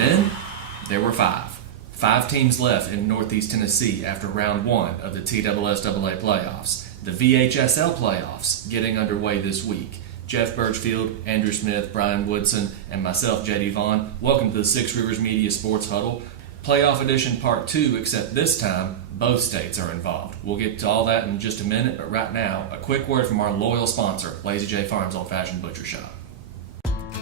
then there were five teams left in Northeast Tennessee after round one of the TSSAA playoffs. The VHSL playoffs getting underway this week. Jeff Birchfield, Andrew Smith, Brian Woodson, and myself, J.D. Vaughn. Welcome to the Six Rivers Media Sports Huddle. Playoff edition part 2, except this time, both states are involved. We'll get to all that in just a minute, but right now, a quick word from our loyal sponsor, Lazy J Farms Old Fashioned Butcher Shop.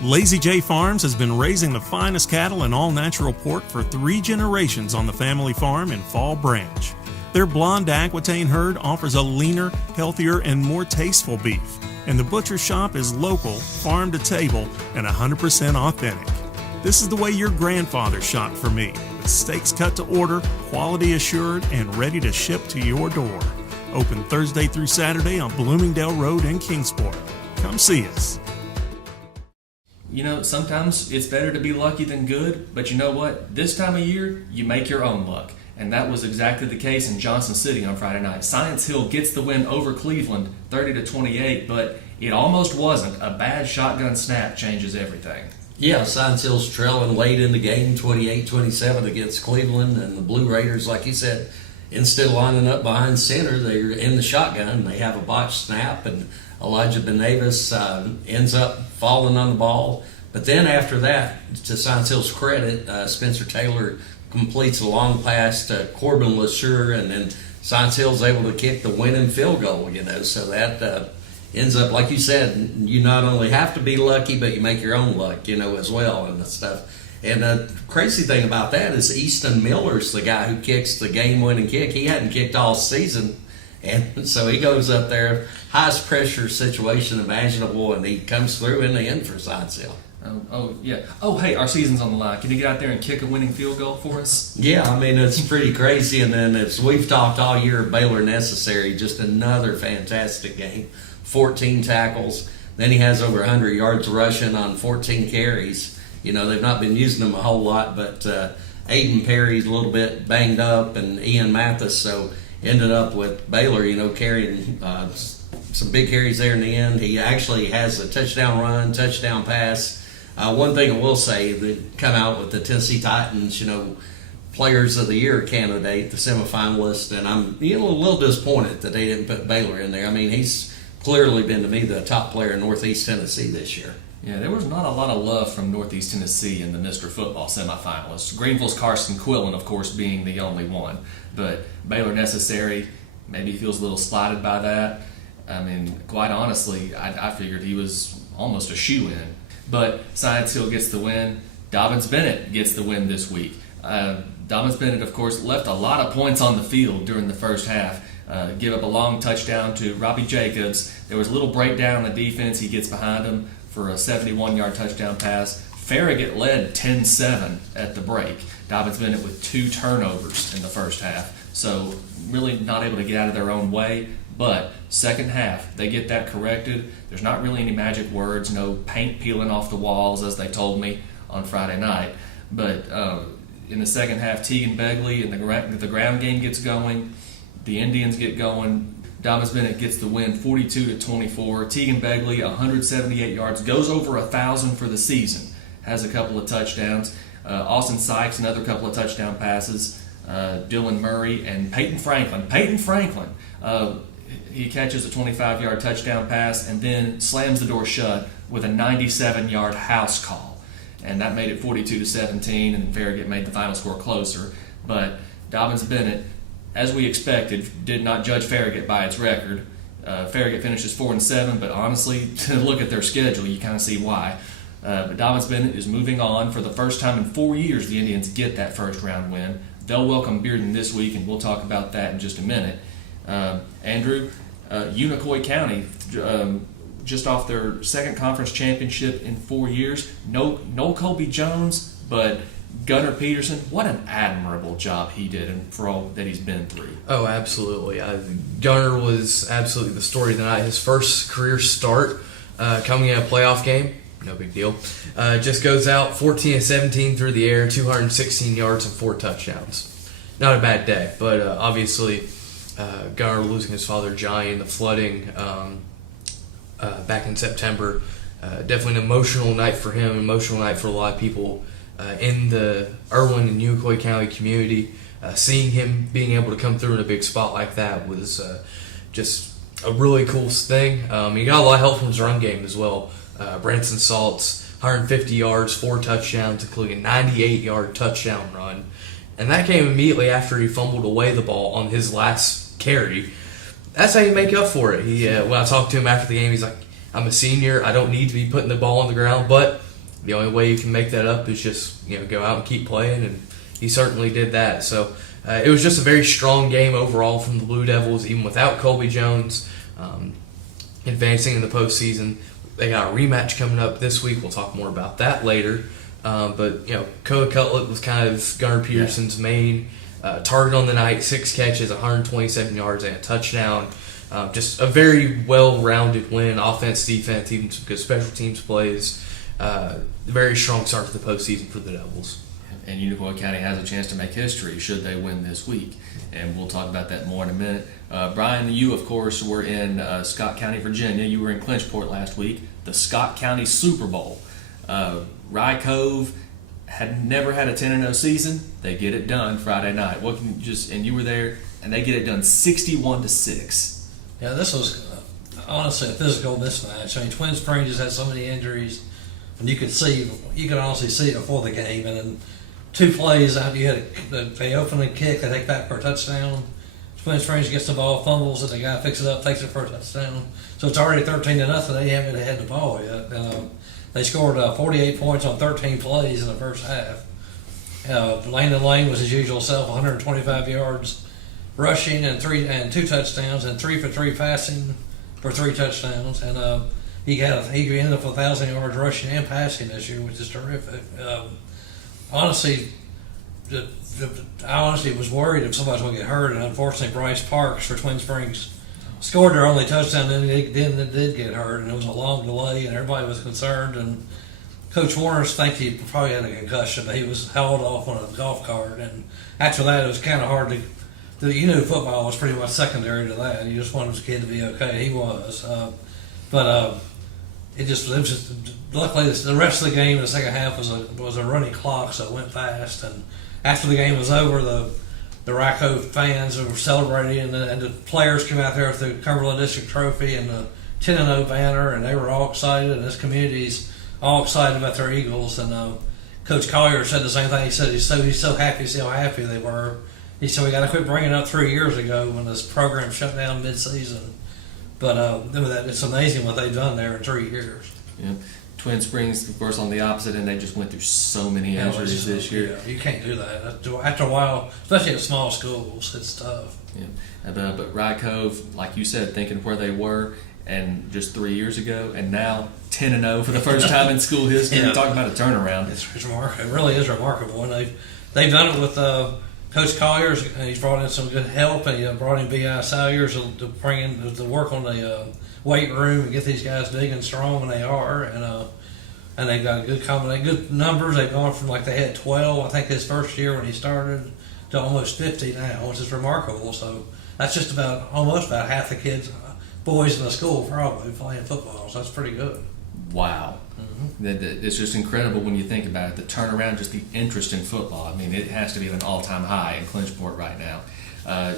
Lazy J Farms has been raising the finest cattle and all-natural pork for 3 generations on the family farm in Fall Branch. Their blonde Aquitaine herd offers a leaner, healthier, and more tasteful beef. And the butcher shop is local, farm to table, and 100% authentic. This is the way your grandfather shot for me, with steaks cut to order, quality assured, and ready to ship to your door. Open Thursday through Saturday on Bloomingdale Road in Kingsport. Come see us. You know, sometimes it's better to be lucky than good, but you know what? This time of year, you make your own luck. And that was exactly the case in Johnson City on Friday night. Science Hill gets the win over Cleveland, 30-28, but it almost wasn't. A bad shotgun snap changes everything. Yeah, Science Hill's trailing late in the game, 28-27 against Cleveland, and the Blue Raiders, like you said, instead of lining up behind center, they're in the shotgun. They have a botched snap, and Elijah Benavis ends up falling on the ball. But then after that, to Science Hill's credit, Spencer Taylor completes a long pass to Corbin LaSure, and then Science Hill's able to kick the winning field goal, so that ends up, like you said, you not only have to be lucky, but you make your own luck, as well, and stuff. And the crazy thing about that is Easton Miller's the guy who kicks the game-winning kick. He hadn't kicked all season, and so he goes up there, highest pressure situation imaginable, and he comes through in the end for Science Hill. Yeah. Oh, hey, our season's on the line. Can you get out there and kick a winning field goal for us? Yeah, it's pretty crazy. And then, as we've talked all year, Baylor Necessary, just another fantastic game. 14 tackles. Then he has over 100 yards rushing on 14 carries. They've not been using him a whole lot, but Aiden Perry's a little bit banged up, and Ian Mathis, so ended up with Baylor, carrying some big carries there in the end. He actually has a touchdown run, touchdown pass. One thing I will say, that come out with the Tennessee Titans, Players of the Year candidate, the semifinalist, and I'm a little disappointed that they didn't put Baylor in there. He's clearly been, to me, the top player in Northeast Tennessee this year. Yeah, there was not a lot of love from Northeast Tennessee in the Mr. Football semifinalists. Greenville's Carson Quillen, of course, being the only one. But Baylor Necessary, maybe he feels a little slighted by that. Quite honestly, I figured he was almost a shoo-in. But Science Hill gets the win. Dobyns-Bennett gets the win this week. Dobyns-Bennett, of course, left a lot of points on the field during the first half. Give up a long touchdown to Robbie Jacobs. There was a little breakdown in the defense. He gets behind him for a 71-yard touchdown pass. Farragut led 10-7 at the break. Dobyns-Bennett with 2 turnovers in the first half. So really not able to get out of their own way. But second half, they get that corrected. There's not really any magic words, no paint peeling off the walls, as they told me on Friday night. But in the second half, Tegan Begley and the ground game gets going. The Indians get going. Dobyns-Bennett gets the win 42-24. Tegan Begley, 178 yards, goes over 1,000 for the season. Has a couple of touchdowns. Austin Sykes, another couple of touchdown passes. Dylan Murray and Peyton Franklin. He catches a 25-yard touchdown pass and then slams the door shut with a 97-yard house call. And that made it 42-17, and Farragut made the final score closer. But Dobyns-Bennett, as we expected, did not judge Farragut by its record. Farragut finishes 4-7, but honestly, to look at their schedule, you kind of see why. But Dobyns-Bennett is moving on. For the first time in 4 years, the Indians get that first-round win. They'll welcome Bearden this week, and we'll talk about that in just a minute. Andrew, Unicoi County, just off their second conference championship in 4 years. No Colby Jones, but Gunnar Peterson, what an admirable job he did and for all that he's been through. Oh, absolutely. Gunnar was absolutely the story tonight. His first career start coming in a playoff game, no big deal. Just goes out 14-17 through the air, 216 yards and 4 touchdowns. Not a bad day, but obviously Gunnar losing his father Johnny in the flooding back in September. Definitely an emotional night for him, emotional night for a lot of people in the Irwin and Unicoi County community. Seeing him being able to come through in a big spot like that was just a really cool thing. He got a lot of help from his run game as well. Branson Salt's 150 yards, 4 touchdowns, including a 98-yard touchdown run. And that came immediately after he fumbled away the ball on his last carry. That's how you make up for it. When I talked to him after the game, he's like, I'm a senior. I don't need to be putting the ball on the ground, but the only way you can make that up is just go out and keep playing, and he certainly did that. So it was just a very strong game overall from the Blue Devils, even without Colby Jones advancing in the postseason. They got a rematch coming up this week. We'll talk more about that later. But Koa Cutlet was kind of Gunnar Peterson's main target on the night. 6 catches, 127 yards, and a touchdown. Just a very well-rounded win, offense, defense, even some good special teams plays. Very strong start to the postseason for the Devils. And Unicoi County has a chance to make history should they win this week. And we'll talk about that more in a minute. Brian, you, of course, were in Scott County, Virginia. You were in Clinchport last week. The Scott County Super Bowl. Rye Cove had never had a 10-0 season. They get it done Friday night. And you were there, and they get it done 61-6. Yeah, this was honestly a physical mismatch. I mean, Twin Springs just had so many injuries, and you could honestly see it before the game. And then 2 plays out, they open and kick, they take back for a touchdown. Twin Springs gets the ball, fumbles it, the guy picks it up, takes it for a touchdown. So it's already 13-0. They haven't had the ball yet. They scored 48 points on 13 plays in the first half. Landon Lane was his usual self, 125 yards rushing and 2 touchdowns, and 3 for 3 passing for 3 touchdowns. And he ended up with 1,000 yards rushing and passing this year, which is terrific. Honestly, I honestly was worried if somebody was going to get hurt, and unfortunately Bryce Parks for Twin Springs scored their only touchdown, and then it did get hurt, and it was a long delay, and everybody was concerned. And Coach Warner's think he probably had a concussion, but he was hauled off on a golf cart. And after that, it was kind of hard to. Football was pretty much secondary to that. You just wanted the kid to be okay. He was, it was just luckily the rest of the game, the second half was a running clock, so it went fast. And after the game was over, the Racco fans were celebrating, and the players came out there with the Cumberland District Trophy and the 10-0 banner, and they were all excited, and this community's all excited about their Eagles. And Coach Collier said the same thing. He said he's so happy to see how happy they were. He said we got to quit bringing it up 3 years ago when this program shut down mid-season. But it's amazing what they've done there in 3 years. Yeah. Twin Springs, of course, on the opposite end, they just went through so many injuries this year. Yeah, you can't do that. After a while, especially at small schools, it's tough. Yeah. But Rye Cove, like you said, thinking where they were and just 3 years ago, and now 10-0 for the first time in school history. Yeah. Talking about a turnaround. It's remarkable. It really is remarkable. And they've done it with Coach Colliers. He's brought in some good help, and he brought in B.I. Salyers to work on the weight room and get these guys big and strong, and they are. And they've got good numbers. They've gone from they had 12, I think, his first year when he started, to almost 50 now, which is remarkable. So that's just almost about half the kids, boys in the school probably playing football. So that's pretty good. Wow. Mm-hmm. It's just incredible when you think about it. The turnaround, just the interest in football. I mean, it has to be at an all-time high in Clinchport right now.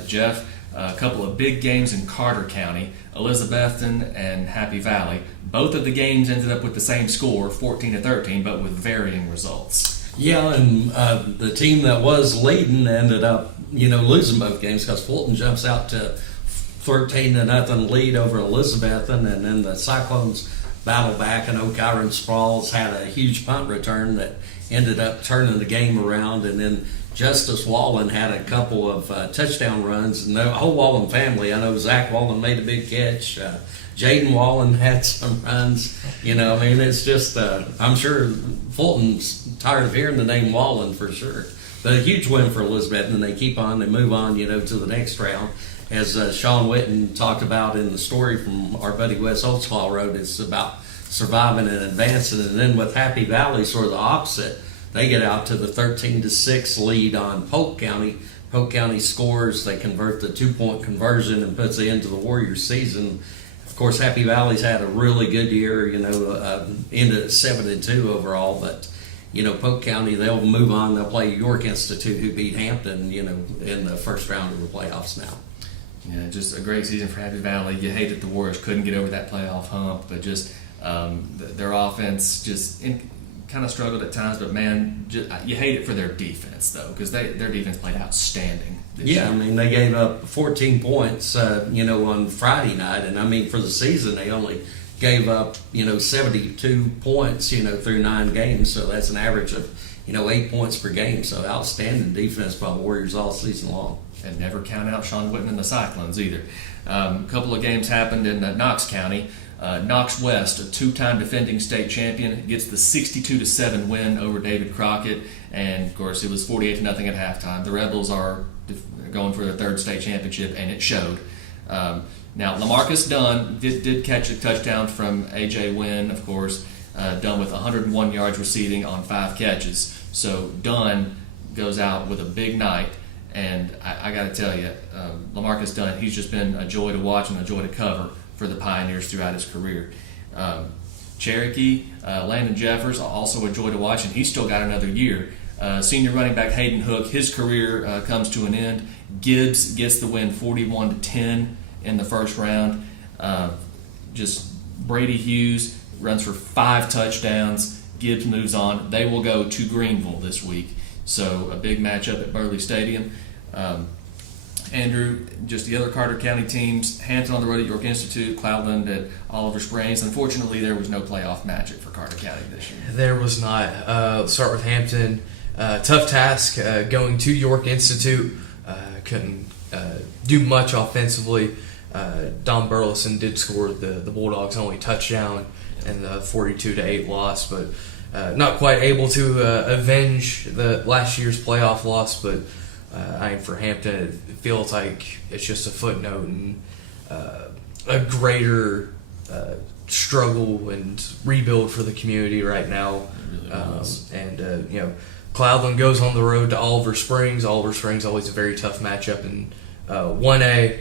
Jeff, a couple of big games in Carter County, Elizabethton and Happy Valley. Both of the games ended up with the same score, 14-13, but with varying results. Yeah, and the team that was leading ended up, losing both games because Fulton jumps out to 13-0 lead over Elizabethton, and then the Cyclones battle back, and O'Kyron Sprawls had a huge punt return that ended up turning the game around, and then Justice Wallen had a couple of touchdown runs, and the whole Wallen family. I know Zach Wallen made a big catch. Jaden Wallen had some runs. It's just, I'm sure Fulton's tired of hearing the name Wallen for sure. But a huge win for Elizabeth, and they move on, to the next round. As Sean Witten talked about in the story from our buddy Wes Holtzclaw wrote, it's about surviving and advancing. And then with Happy Valley, sort of the opposite. They get out to the 13-6 lead on Polk County. Polk County scores. They convert the 2-point conversion and puts it into the Warriors season. Of course, Happy Valley's had a really good year, into 7-2 overall. But Polk County, they'll move on. They'll play York Institute, who beat Hampton, in the first round of the playoffs now. Yeah, just a great season for Happy Valley. You hate that the Warriors couldn't get over that playoff hump, but just their offense just kind of struggled at times. But man, you hate it for their defense though, because their defense played outstanding. Yeah, I mean, they gave up 14 points, on Friday night, and I mean, for the season, they only gave up, 72 points, through 9 games. So that's an average of, 8 points per game. So outstanding defense by the Warriors all season long. And never count out Sean Witten and the Cyclones either. A couple of games happened in Knox County. Knox West, a 2-time defending state champion, gets the 62-7 win over David Crockett, and of course it was 48-0 at halftime. The Rebels are going for their 3rd state championship, and it showed. Now Lamarcus Dunn did catch a touchdown from A.J. Wynn, of course, Dunn with 101 yards receiving on 5 catches. So Dunn goes out with a big night. And I got to tell you, Lamarcus Dunn, he's just been a joy to watch and a joy to cover for the Pioneers throughout his career. Cherokee, Landon Jeffers, also a joy to watch, and he's still got another year. Senior running back Hayden Hook, his career comes to an end. Gibbs gets the win 41-10 in the first round. Just Brady Hughes runs for 5 touchdowns. Gibbs moves on. They will go to Greenville this week. So a big matchup at Burley Stadium. Andrew, just the other Carter County teams, Hampton on the road at York Institute, Cloudland at Oliver Springs. Unfortunately, there was no playoff magic for Carter County this year. There was not. Let's start with Hampton. Tough task going to York Institute. Couldn't do much offensively. Don Burleson did score the Bulldogs' only touchdown in the 42-8 loss, but not quite able to avenge the last year's playoff loss. But for Hampton, it feels like it's just a footnote and a greater struggle and rebuild for the community right now. Cloudland goes on the road to Oliver Springs. Oliver Springs always a very tough matchup in 1A.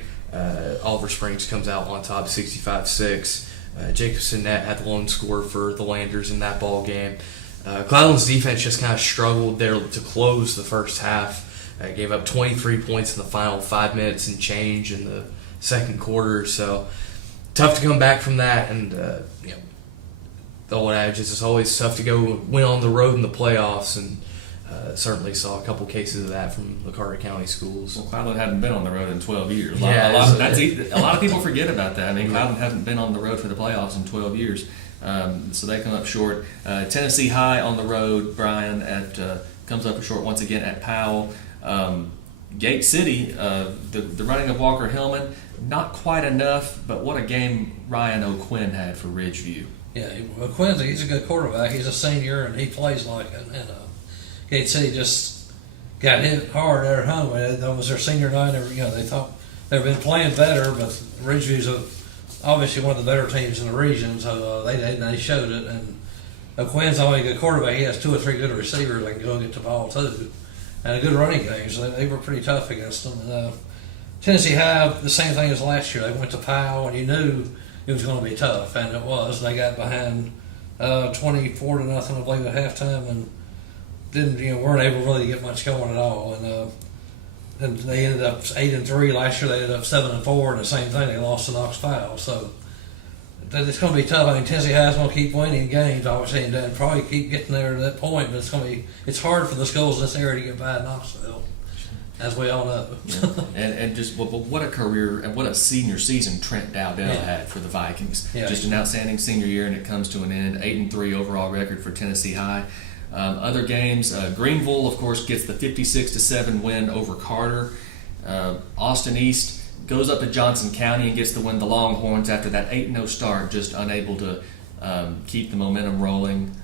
Oliver Springs comes out on top 65-6. Jacob Sinnett had the lone score for the Landers in that ball game. Cloudland's defense just kind of struggled there to close the first half. Gave up 23 points in the final 5 minutes and change in the second quarter. So tough to come back from that. And the old adage is it's always tough to go win on the road in the playoffs. And certainly saw a couple cases of that from the Carter County schools. Well, Cloudland hadn't been on the road in 12 years. Yeah, a lot of people forget about that. I mean, Cloudland hasn't been on the road for the playoffs in 12 years. So they come up short. Tennessee High on the road, Brian, comes up short once again at Powell. Gate City, the running of Walker Hillman, not quite enough, but what a game Ryan O'Quinn had for Ridgeview. Yeah, O'Quinn's he's a good quarterback. He's a senior, and he plays like it. And Gate City just got hit hard there at home. That was their senior night. They thought they've been playing better, but Ridgeview's obviously one of the better teams in the region, so they showed it. And O'Quinn's only a good quarterback. He has 2 or 3 good receivers that can go and get the ball too, and a good running game. So they were pretty tough against them. Tennessee High, the same thing as last year. They went to Powell, and you knew it was going to be tough, and it was. They got behind 24-0, I believe, at halftime, and weren't able really to get much going at all. And they ended up 8-3 last year. They ended up 7-4, and the same thing. They lost to Knox Powell. So it's going to be tough. I mean, Tennessee High's going to keep winning games, obviously, and probably keep getting there to that point. But it's hard for the schools in this area to get by Knoxville, as we all know. and just what a career and what a senior season Trent Dowdell had for the Vikings. Yeah. Just an outstanding senior year, and it comes to an end. 8-3 overall record for Tennessee High. Other games, Greenville, of course, gets the 56-7 win over Carter. Austin East goes up to Johnson County and gets the win. The Longhorns, after that 8-0 start, just unable to keep the momentum rolling.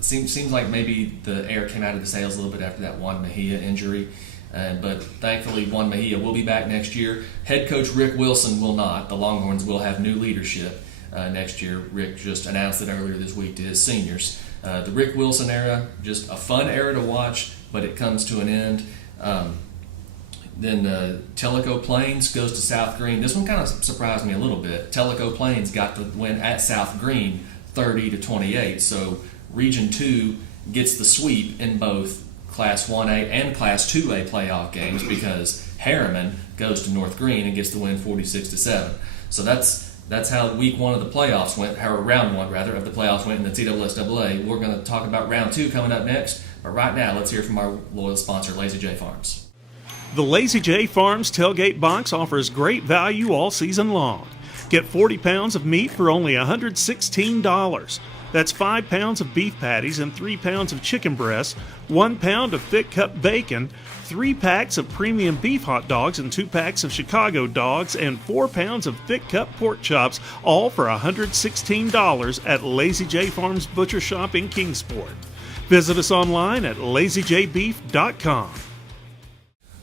Seems like maybe the air came out of the sails a little bit after that Juan Mejia injury. But thankfully, Juan Mejia will be back next year. Head coach Rick Wilson will not. The Longhorns will have new leadership next year. Rick just announced it earlier this week to his seniors. The Rick Wilson era, just a fun era to watch, but it comes to an end. Then Tellico Plains goes to South Green. This one kind of surprised me a little bit. Tellico Plains got the win at South Green 30-28. So Region 2 gets the sweep in both Class 1A and Class 2A playoff games because Harriman goes to North Green and gets the win 46-7. So that's how week one of the playoffs went, or round one rather of the playoffs went in the TWSAA. We're going to talk about round two coming up next, but right now let's hear from our loyal sponsor, Lazy J Farms. The Lazy J Farms tailgate box offers great value all season long. Get 40 pounds of meat for only $116. That's 5 pounds of beef patties and 3 pounds of chicken breasts, 1 pound of thick cut bacon, 3 packs of premium beef hot dogs and 2 packs of Chicago dogs, and 4 pounds of thick cut pork chops, all for $116 at Lazy J Farms Butcher Shop in Kingsport. Visit us online at lazyjbeef.com.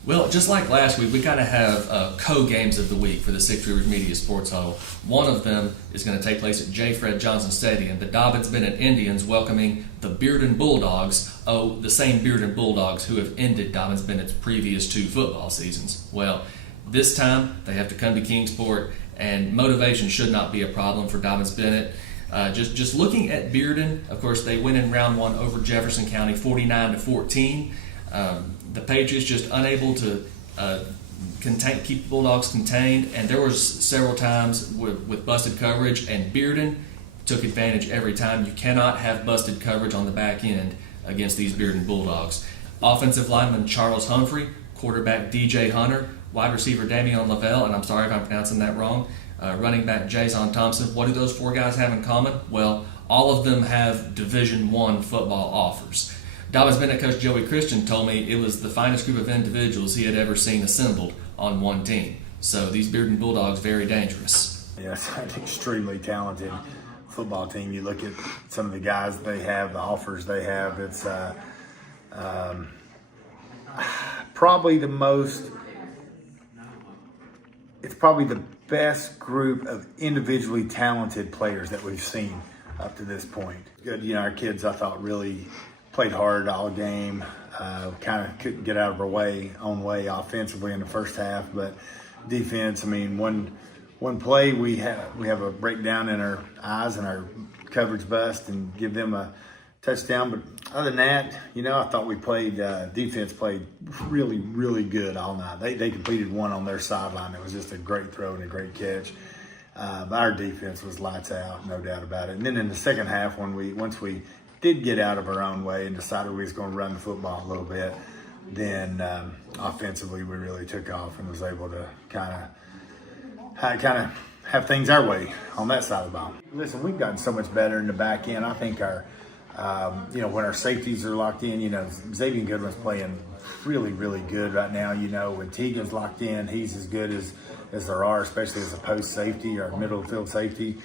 Well, just like last week, we kind of have co-games of the week for the Six Rivers Media Sports Huddle. One of them is going to take place at J. Fred Johnson Stadium. The Dobyns-Bennett Indians welcoming the Bearden Bulldogs, the same Bearden Bulldogs who have ended Dobyns-Bennett's previous 2 football seasons. Well, this time they have to come to Kingsport, and motivation should not be a problem for Dobyns-Bennett. Just looking at Bearden, of course, they win in round one over Jefferson County 49-14. The Patriots just unable to keep the Bulldogs contained, and there was several times with busted coverage, and Bearden took advantage every time. You cannot have busted coverage on the back end against these Bearden Bulldogs. Offensive lineman Charles Humphrey, quarterback DJ Hunter, wide receiver Damian Lavelle, and I'm sorry if I'm pronouncing that wrong, running back Jason Thompson. What do those 4 guys have in common? Well, all of them have Division I football offers. Dobyns-Bennett coach Joey Christian told me it was the finest group of individuals he had ever seen assembled on one team. So these Bearden Bulldogs, very dangerous. Yeah, it's an extremely talented football team. You look at some of the guys they have, the offers they have. It's probably the best group of individually talented players that we've seen up to this point. Good, our kids I thought really played hard all game, kind of couldn't get out of our own way offensively in the first half, but defense, one play we have a breakdown in our eyes and our coverage bust and give them a touchdown, but other than that, I thought we played, defense played really, really good all night. They completed one on their sideline. It was just a great throw and a great catch. But our defense was lights out, no doubt about it. And then in the second half, once we did get out of our own way and decided we was going to run the football a little bit, then offensively we really took off and was able to kind of have things our way on that side of the ball. Listen, we've gotten so much better in the back end. I think our, when our safeties are locked in, Xavier Goodwin's playing really, really good right now. When Tegan's locked in, he's as good as there are, especially as a post safety or middle field safety.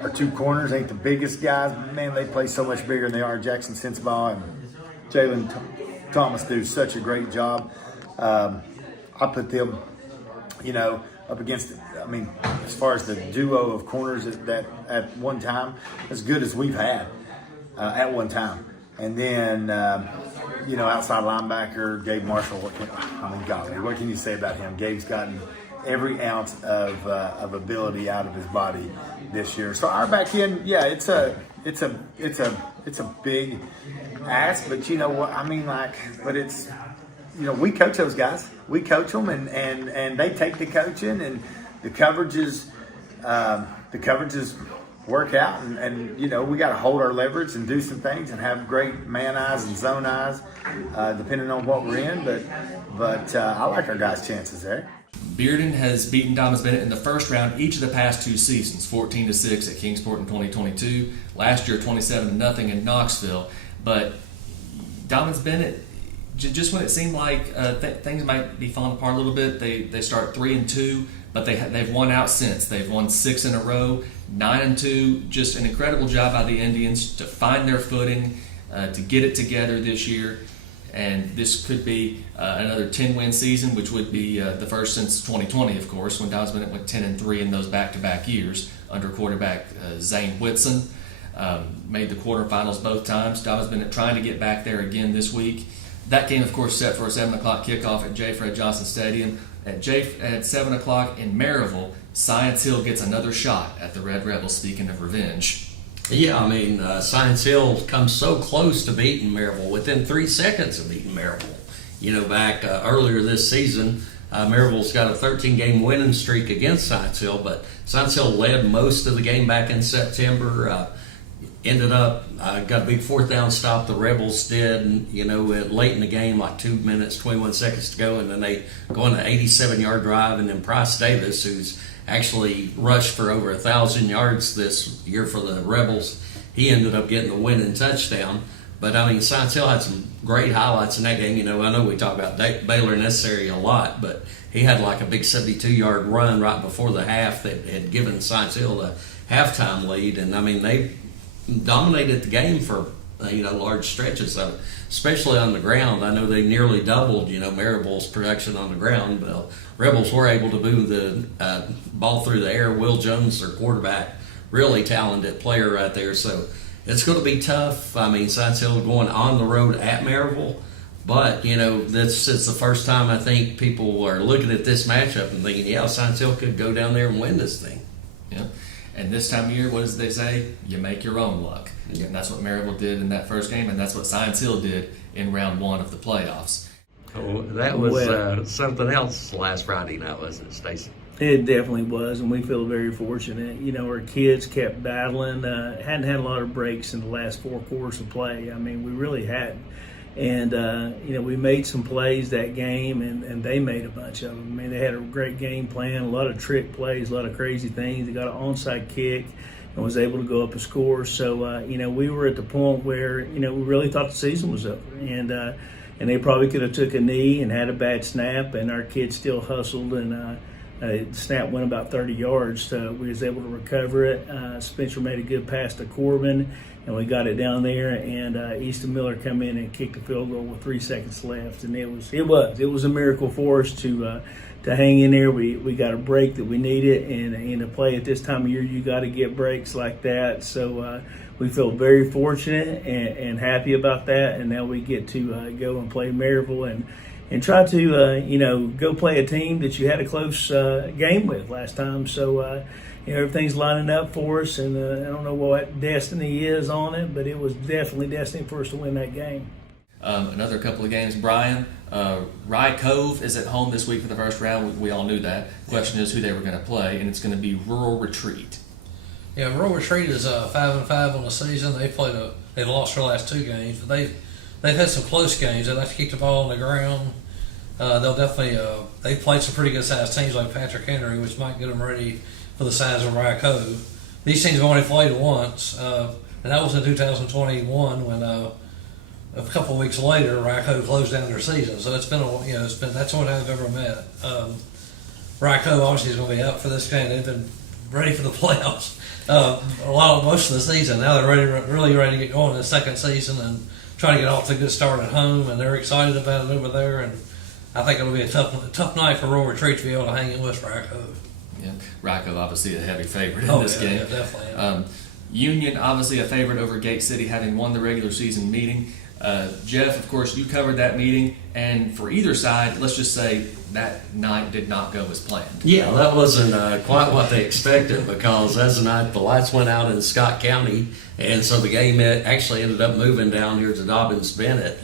Our 2 corners ain't the biggest guys, but man, they play so much bigger than they are. Jackson Sensabaugh and Jalen Thomas do such a great job. I put them, up against, as far as the duo of corners that at one time, as good as we've had at one time. And then, outside linebacker, Gabe Marshall, what can you say about him? Gabe's gotten every ounce of ability out of his body this year. So our back end, yeah, it's a big ask, but but it's, we coach those guys. We coach them and they take the coaching, and the coverages work out, and we got to hold our leverage and do some things and have great man eyes and zone eyes, depending on what we're in. But I like our guys' chances there. Bearden has beaten Dobyns-Bennett in the first round each of the past 2 seasons, 14-6 at Kingsport in 2022. Last year, 27-0 in Knoxville. But Dobyns-Bennett, just when it seemed like things might be falling apart a little bit, they start 3-2, but they've won out since. They've won 6 in a row, 9-2. Just an incredible job by the Indians to find their footing, to get it together this year. And this could be another 10-win season, which would be the first since 2020, of course, when Dobyns-Bennett went 10-3 in those back-to-back years under quarterback Zane Woodson. Made the quarterfinals both times. Dobyns-Bennett trying to get back there again this week. That game, of course, set for a 7 o'clock kickoff at J. Fred Johnson Stadium. At 7 o'clock in Maryville, Science Hill gets another shot at the Red Rebels, speaking of revenge. Yeah, I mean, Science Hill comes so close to beating Maryville, within 3 seconds of beating Maryville. You know, back earlier this season, Maryville's got a 13-game winning streak against Science Hill, but Science Hill led most of the game back in September. Ended up, got a big fourth down stop, the Rebels did, and, you know, late in the game, like 2 minutes, 21 seconds to go, and then they go on an 87-yard drive, and then Price Davis, who's actually rushed for over 1,000 yards this year for the Rebels, he ended up getting the winning touchdown. But, I mean, Science Hill had some great highlights in that game. You know, I know we talk about Baylor Necessary a lot, but he had like a big 72-yard run right before the half that had given Science Hill the halftime lead. And, I mean, they dominated the game for, you know, large stretches of it, especially on the ground. I know they nearly doubled, you know, Maryville's production on the ground, but Rebels were able to move the ball through the air. Will Jones, their quarterback, really talented player right there. So it's going to be tough. I mean, Science Hill going on the road at Maryville, but, you know, this is the first time I think people are looking at this matchup and thinking, yeah, Science Hill could go down there and win this thing. Yeah. And this time of year, what does they say? You make your own luck. Yeah. And that's what Maryville did in that first game, and that's what Science Hill did in round 1 of the playoffs. Oh, that was something else last Friday night, wasn't it, Stacey? It definitely was, and we feel very fortunate. You know, our kids kept battling. Hadn't had a lot of breaks in the last 4 quarters of play. I mean, we really hadn't. And, you know, we made some plays that game, and they made a bunch of them. I mean, they had a great game plan, a lot of trick plays, a lot of crazy things. They got an onside kick and was able to go up a score. So, you know, we were at the point where, you know, we really thought the season was over. And they probably could have took a knee and had a bad snap, and our kids still hustled, and the snap went about 30 yards. So we was able to recover it. Spencer made a good pass to Corbin, and we got it down there, and Easton Miller come in and kicked the field goal with 3 seconds left, and it was a miracle for us to hang in there. We got a break that we needed, and to play at this time of year, you got to get breaks like that. So we feel very fortunate and happy about that, and now we get to go and play Maryville and try to you know, go play a team that you had a close game with last time. So you know, everything's lining up for us, and I don't know what destiny is on it, but it was definitely destiny for us to win that game. Another couple of games, Brian. Rye Cove is at home this week for the first round. We all knew that. The question is who they were going to play, and it's going to be Rural Retreat. Yeah, Rural Retreat is 5-5 on the season. They lost their last 2 games, but they've had some close games. They like to keep the ball on the ground. They'll definitely they've played some pretty good sized teams like Patrick Henry, which might get them ready for the size of Rye Cove. These teams have only played once, and that was in 2021 when a couple of weeks later Rye Cove closed down their season. So that's the only time they've ever met. Rye Cove obviously is going to be up for this game. They've been ready for the playoffs most of the season. Now they're really ready to get going in the second season and try to get off to a good start at home, and they're excited about it over there. And I think it'll be a tough night for Rural Retreat to be able to hang in with Rye Cove. Yeah, Rye Cove obviously a heavy favorite in this game. Yeah, definitely. Union obviously a favorite over Gate City, having won the regular season meeting. Jeff, of course, you covered that meeting, and for either side, let's just say that night did not go as planned. Yeah, that wasn't quite what they expected, because as the night the lights went out in Scott County, and so the game actually ended up moving down here to Dobyns-Bennett,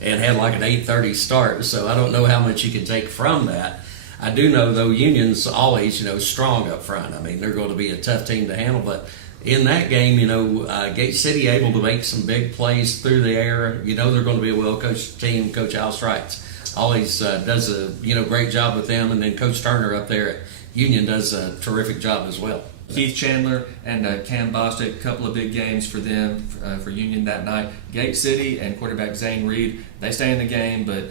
and had like an 8:30 start. So I don't know how much you can take from that. I do know though Union's always, you know, strong up front. I mean, they're going to be a tough team to handle, but in that game, you know, Gate City able to make some big plays through the air. You know, they're going to be a well-coached team. Coach Al Strikes always does a great job with them, and then Coach Turner up there at Union does a terrific job as well. Keith Chandler and Cam Bostic, a couple of big games for them, for Union that night. Gate City and quarterback Zane Reed, they stay in the game, but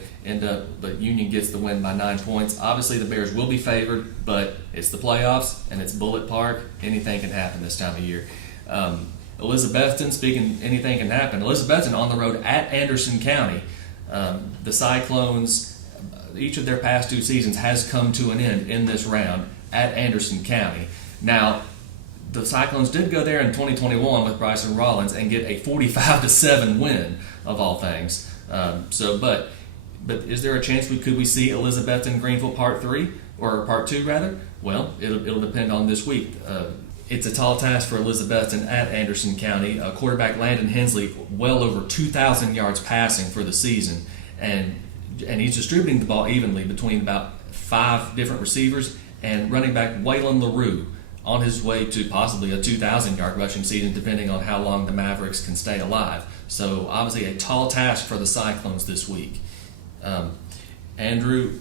Union gets the win by 9 points. Obviously, the Bears will be favored, but it's the playoffs and it's Bullitt Park. Anything can happen this time of year. Elizabethton, speaking anything can happen. Elizabethton on the road at Anderson County. The Cyclones, each of their past 2 seasons has come to an end in this round at Anderson County. Now, the Cyclones did go there in 2021 with Bryson Rollins and get a 45-7 win, of all things. But is there a chance could we see Elizabethton Greenville Part 3 or Part 2 rather? Well, it'll depend on this week. it's a tall task for Elizabethton at Anderson County. Quarterback Landon Hensley, well over 2,000 yards passing for the season, and he's distributing the ball evenly between about 5 different receivers, and running back Waylon LaRue on his way to possibly a 2,000-yard rushing season, depending on how long the Mavericks can stay alive. So obviously a tall task for the Cyclones this week. Andrew,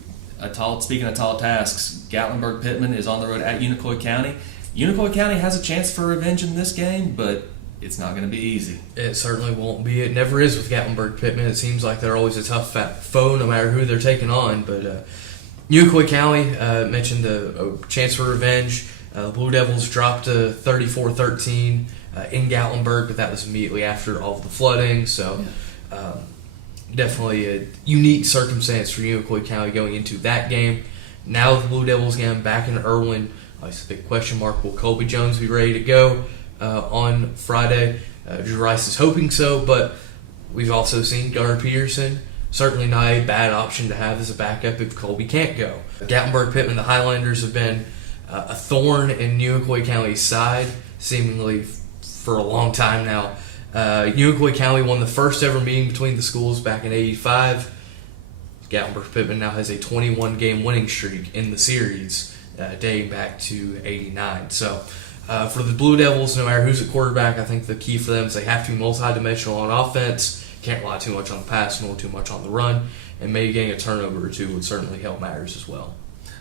speaking of tall tasks, Gatlinburg-Pittman is on the road at Unicoi County. Unicoi County has a chance for revenge in this game, but it's not going to be easy. It certainly won't be. It never is with Gatlinburg-Pittman. It seems like they're always a tough foe no matter who they're taking on. But Unicoi County mentioned a chance for revenge. The Blue Devils dropped to 34-13 in Gatlinburg, but that was immediately after all of the flooding. So definitely a unique circumstance for Unicoi County going into that game. Now the Blue Devils game back in Irwin. It's a big question mark. Will Colby Jones be ready to go on Friday? Drew Rice is hoping so, but we've also seen Gunnar Peterson. Certainly not a bad option to have as a backup if Colby can't go. Gatlinburg-Pittman, the Highlanders, have been a thorn in Unicoi County's side, seemingly for a long time now. Unicoi County won the first ever meeting between the schools back in '85. Gatlinburg-Pittman now has a 21-game winning streak in the series, dating back to '89. So for the Blue Devils, no matter who's at quarterback, I think the key for them is they have to be multidimensional on offense. Can't rely too much on the pass, nor too much on the run, and maybe getting a turnover or two would certainly help matters as well.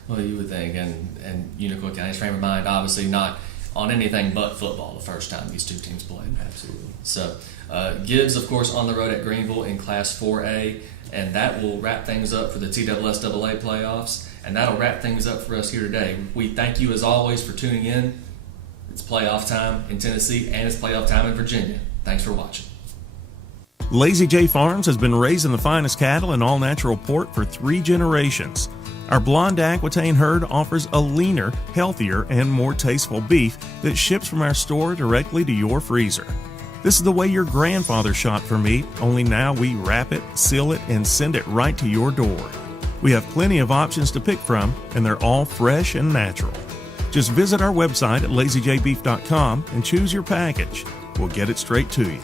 Well, you would think, and Unicoi County's frame of mind, obviously not on anything but football the first time these two teams played. Absolutely. So Gibbs, of course, on the road at Greenville in Class 4A, and that will wrap things up for the TSSAA playoffs, and that'll wrap things up for us here today. We thank you, as always, for tuning in. It's playoff time in Tennessee, and it's playoff time in Virginia. Thanks for watching. Lazy J Farms has been raising the finest cattle and all-natural pork for 3 generations. Our blonde Aquitaine herd offers a leaner, healthier, and more tasteful beef that ships from our store directly to your freezer. This is the way your grandfather shot for meat, only now we wrap it, seal it, and send it right to your door. We have plenty of options to pick from, and they're all fresh and natural. Just visit our website at lazyjbeef.com and choose your package. We'll get it straight to you.